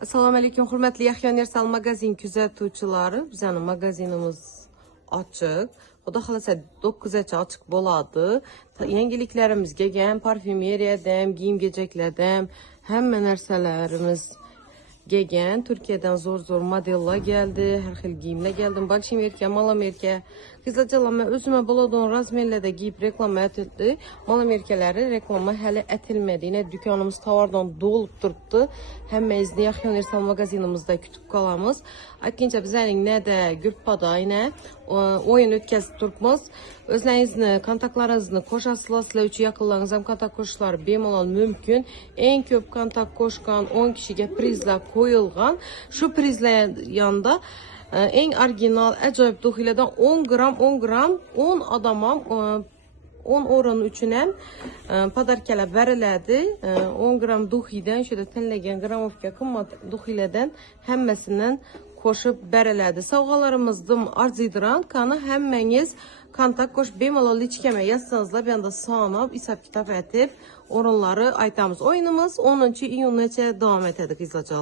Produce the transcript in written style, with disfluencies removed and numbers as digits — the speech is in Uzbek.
Assalamu alaykum, hurmatli Yahya Universal magazin kuzatuvchilari. Bizning magazinimiz ochiq. Xudo xolasa 9gacha ochiq bo'ladi. Yangiliklarimiz kelgan, parfyumeriyadan, kiyim-kechaklardan hamma narsalarimiz kelgan. Turkiyadan zo'r modellar geldi, har xil kiyimlar geldi. Большим erka, malam erka. Qizlarlar men o'zimga bo'ladigan razmerlarda giyib reklama etildi. Malam erkalari reklama hali etilmedi. Yine dükkanımız tovardan dolup turibdi. Hammangizni Yahya Universal magazinimizda kutib qolamiz. Aytgancha bizning nada gruppada yine o'yin o'tkazib turibmiz. O'zlaringizni kontaktlaringizni qo'shasizlar, sizlar uchun yaqinlaringiz ham kontakt qo'shishlari bemalol mumkin. Eng ko'p kontakt qo'shgan 10 kishiga prizlar qo'yilgan. Shu prizlar yonida eng original ajoyib duxiladan 10 gram 10 adam ham 10 o'rin uchun ham podarkalar beriladi. 10 gram duxidan shunda tanlagan gramovka qimmat duxilardan hammasidan qo'shib beriladi. Sovg'alarimiz dim arziydiran, qani hammangiz kontakt qo'shib bemalol lichkama yazsanızlar, ben de sanab hisob kitob etib o'rinlari aytamiz. O'yinimiz 10 iyungacha davom etadi qizlarcha.